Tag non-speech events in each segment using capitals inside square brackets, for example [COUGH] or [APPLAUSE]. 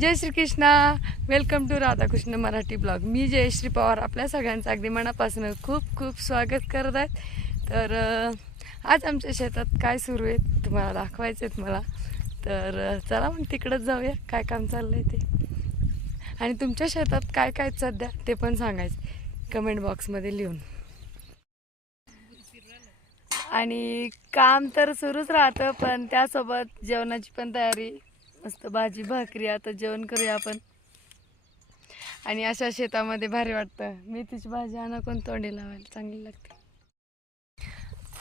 Jai Shri Krishna welcome to Radhakrishna Marathi blog मी जयश्री पवार. आपल्या सगळ्यांचं अगदी मनापासून खूप खूप स्वागत करत आहेत तर आज आमच्या शेतात काय सुरू आहे तुम्हाला दाखवायचं आहेत मला तर चला मग तिकडंच जाऊया. काय काम चाललं आहे ते. आणि तुमच्या शेतात काय काय सध्या ते पण सांगायचं. कमेंट बॉक्समध्ये लिहून. आणि काम तर सुरूच राहतं पण त्यासोबत जेवणाची पण तयारी मस्त भाजी भाकरी आता जेवण करूया आपण. आणि अशा शेतामध्ये भारी वाटतं. मेथीची भाजी आणा कोण तोंडी लावायला चांगली लागते.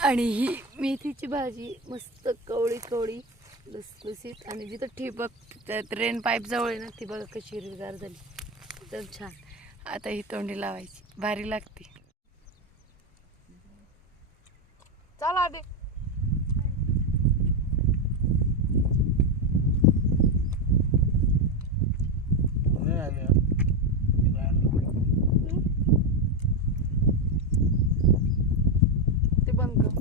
आणि ही मेथीची भाजी मस्त कवळी कवळी लुसलुसीत. आणि जिथं ठिबक रेन पाईप जवळ आहे ना ती बघा कशी हिरवीगार झाली. एकदम छान. आता ही तोंडी लावायची. भारी लागते. चला आधी ते बंद कर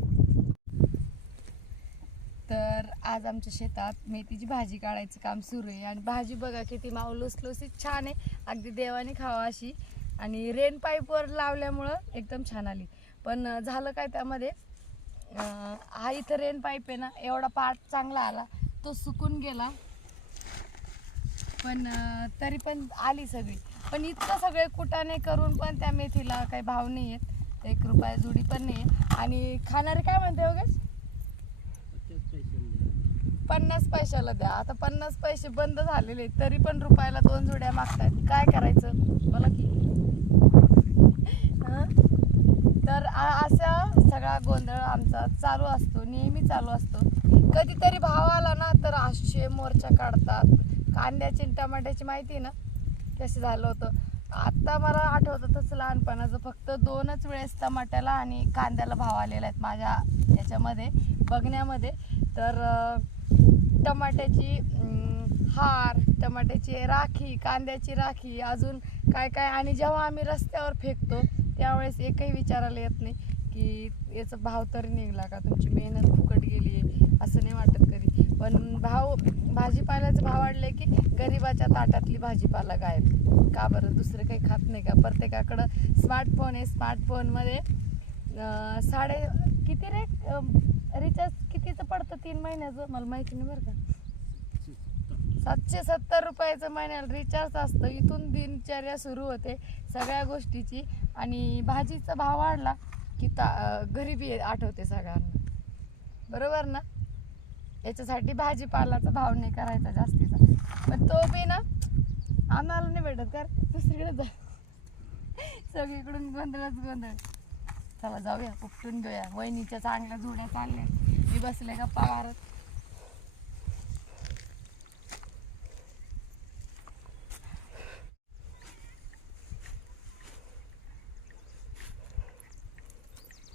तर आज आमच्या शेतात मेथीची भाजी काढायचं काम सुरू आहे. आणि भाजी बघा किती मावलुसलुसीत छान आहे. अगदी देवाने खावा अशी. आणि रेन पाईपवर लावल्यामुळं एकदम छान आली. पण झालं काय त्यामध्ये? हा इथं रेन पाईप आहे ना एवढा पार्ट चांगला आला तो सुकून गेला. पण तरी पण आली सगळी. पण इतकं सगळे कुटाने करून पण त्या मेथीला काही भाव नाही आहेत एक रुपया जुडी पण नाही आहे आणि खाणारे काय म्हणते वगैरे पन्नास पैशाला द्या. आता पन्नास पैसे बंद झालेले आहेत, तरी पण रुपयाला दोन जुड्या मागतायत. काय करायचं? बोला की. तर असा सगळा गोंधळ आमचा चालू असतो नेहमी चालू असतो. कधीतरी भाव आला ना तर असे मोर्चा काढतात. कांद्याची टमाट्याची माहिती ना? तसं झालं होतं. आत्ता मला आठवतं तसं लहानपणाचं फक्त दोनच वेळेस टमाट्याला आणि कांद्याला भाव आलेला आहेत माझ्या याच्यामध्ये बघण्यामध्ये. तर टमाट्याची हार टमाट्याची राखी कांद्याची राखी अजून काय काय? आणि जेव्हा आम्ही रस्त्यावर फेकतो त्यावेळेस एकही विचारायला येत नाही की याचा भाव तरी निघला का? तुमची मेहनत फुकट गेली आहे असं नाही वाटत कधी. पण भाव भाजीपाल्याचं भाव वाढले की गरिबाच्या ताटातली भाजीपाला गायब. का बरं? दुसरं काही खात नाही का? प्रत्येकाकडं स्मार्टफोन आहे. स्मार्टफोनमध्ये साडे किती रे? रिचार्ज कितीचं पडतं? तीन महिन्याचं? मला माहिती नाही बरं का. सातशे सत्तर. रुपयाचं महिन्याला रिचार्ज असतं. इथून दिनचर्या सुरू होते सगळ्या गोष्टीची. आणि भाजीचा भाव वाढला की ता गरिबी आठवते सगळ्यांना. बरोबर ना? याच्यासाठी भाजीपालाचा भाव नाही करायचा जास्तीचा. पण तो बी ना आम्हाला नाही भेटत कर दुसरीकडे जा. सगळीकडून गोंधळच गोंधळ. चला जाऊया उपटून घेऊया. वहिनीच्या चांगल्या जुड्या चालल्या. मी बसले गप्पा मारत.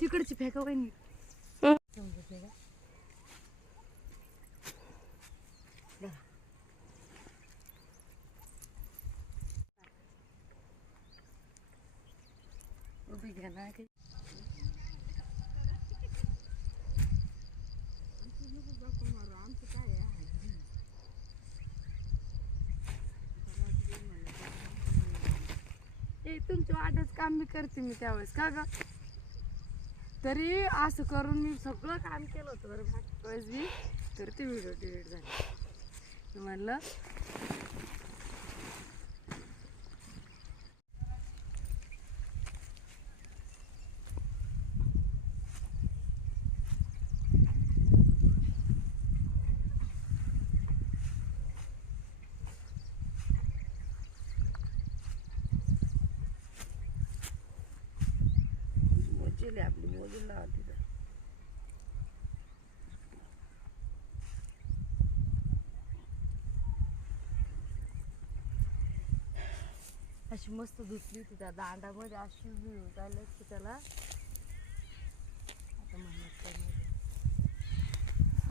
तिकडची फेका वहिनी. का. उभी घ्या ना काही ए तुमच्या वाटच काम मी करते मी त्यावेळेस का ग? तरी असं करून मी सगळं काम केलं होतं बरं मागच्या वेळेस मी तर ते व्हिडिओ डिलीट झाली. म्हणलं मोजेल आपली मोजून लावा तिथं अशी मस्त धुतली होती त्या दांडामध्ये अशी भिळून चालले की त्याला आता नाही.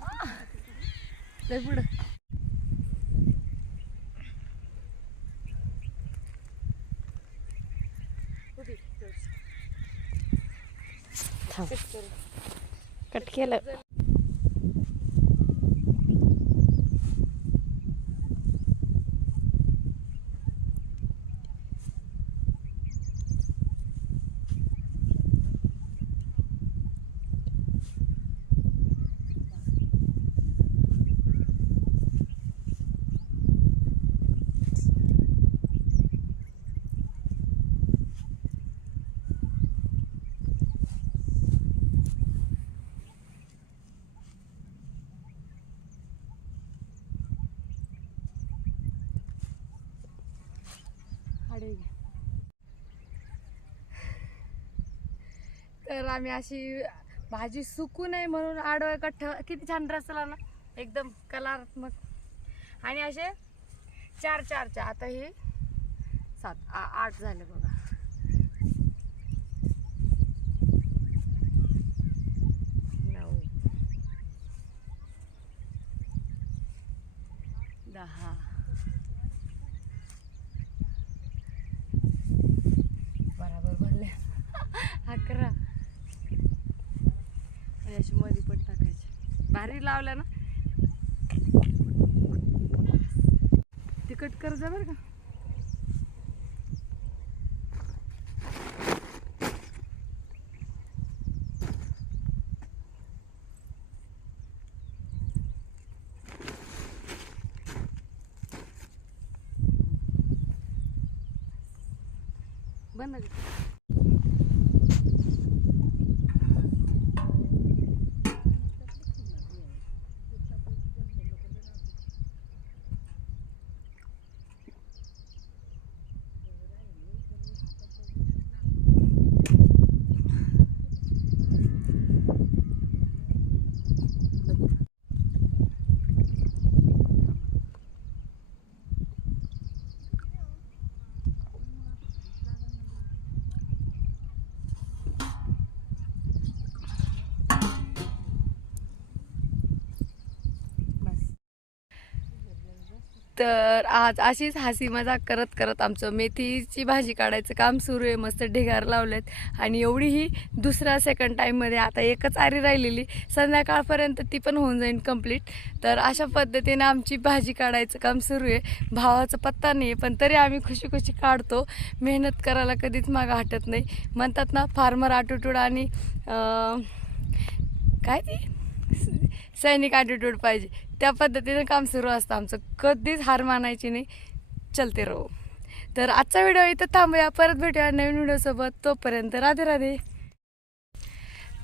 आह! लय पुढं कट करू. झाडे केलं तर आम्ही अशी भाजी सुकू नये म्हणून आडवं कट्ठ किती छान रचला ना? एकदम कलात्मक. आणि असे चार चारच्या आता हे सात आठ झाले बघा नऊ दहा बराबर भरले अकरा आणि अशी मध्ये पण टाकायची भारी लावला ना. तिकट कर जा बरं का. बंद कर. बस तर आज अशीच हसी मजाक करत करत आमचं मेथीची भाजी काढायचं काम सुरू आहे. मस्त ढिगार लावलेत. आणि एवढी ही दुसऱ्या सेकंड टाईममध्ये आता एकच आरी राहिलेली. संध्याकाळपर्यंत ती पण होऊन जाईल कंप्लीट तर अशा पद्धतीने आमची भाजी काढायचं काम सुरू आहे. भावाचा पत्ता नाही पण तरी आम्ही खुशी खुशी काढतो. मेहनत करायला कधीच मागं हटत नाही. म्हणतात ना फार्मर ॲटिट्यूड आणि काय ती? सैनिक ॲटिट्यूड पाहिजे. त्या पद्धतीनं काम सुरू असतं आमचं. कधीच हार मानायची नाही. चलते राहू. तर आजचा व्हिडिओ इथं थांबूया. परत भेटूया नवीन व्हिडिओसोबत तोपर्यंत राधे राधे.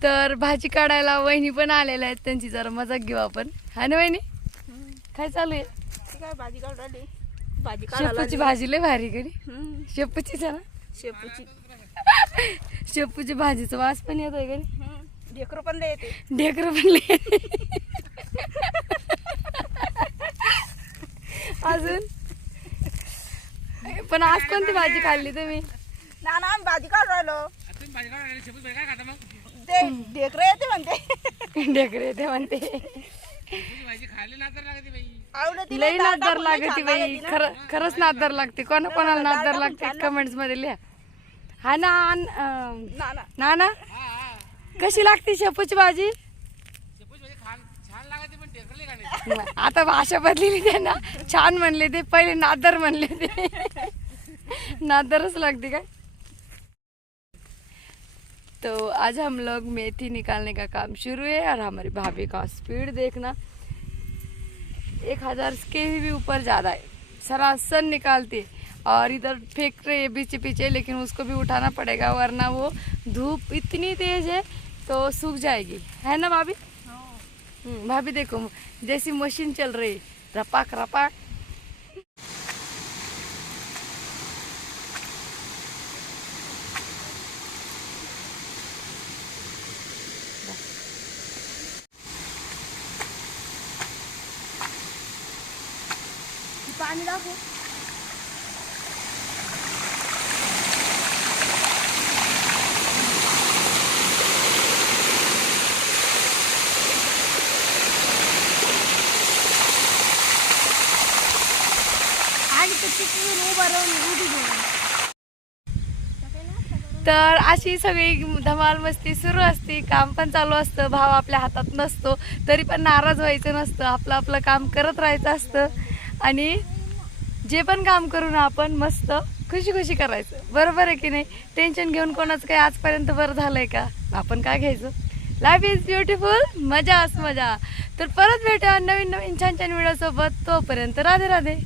तर भाजी काढायला वहिनी पण आलेल्या आहेत. त्यांची जरा मजाक घेऊ आपण. हा ना वहिनी? काय चालू आहे? काय भाजी काढून राहिली? भाजी शेपूची भाजी लय भारी करी शेपूचीच आहे ना शेपूची शेपूची. [LAUGHS] भाजीचा वास पण येतोय हम्म, ढेकरं पण लय येते. ढेकर बनले अजून? पण आज कोणती भाजी खाल्ली तुम्ही? ना ना आम्ही भाजी काढून राहिलो. ते ढेकरं येते म्हणते. ढेकरे ते म्हणते. लई नादर लागते बाई. खरं खरंच नादर लागते. कोणा कोणाला नादर लागते? कमेंट्समध्ये लिहा. हा ना ना ना कशी लागते शेपूची भाजी? आता भाषा बदलेली ते ना छान म्हणले ते पहिले नादर म्हणले ते. नादरच लागते काय? तो आज हम लोग मेथी निकालने का काम शुरू है और हमारी भाभी का स्पीड देखना। एक हजार के भी ऊपर ज़्यादा है। सरासन निकालती है। और इधर फेंक रहे है पीछे पीछे लेकिन उसको भी उठाना पड़ेगा वरना वो धूप इतनी तेज है तो सूख जाएगी। है ना भाभी? हम्म, भाभी देखो जैसी मशीन चल रही रपाक रपाक। पाणी दाखव तर अशी सगळी धमाल मस्ती सुरू असते काम पण चालू असतं भाव आपल्या हातात नसतो तरी पण नाराज व्हायचं नसतं आपलं आपलं काम करत राहायचं असतं. आणि जे पण काम करून आपण मस्त खुशी खुशी करायचं. बरोबर आहे की नाही? टेन्शन घेऊन कोणाचं काही आजपर्यंत बरं झालंय का? आपण काय घ्यायचं? लाईफ इज ब्युटिफुल मजाच मजा. तर परत भेटा नवीन नवीन छान छान व्हिडिओसोबत तोपर्यंत राधे राधे.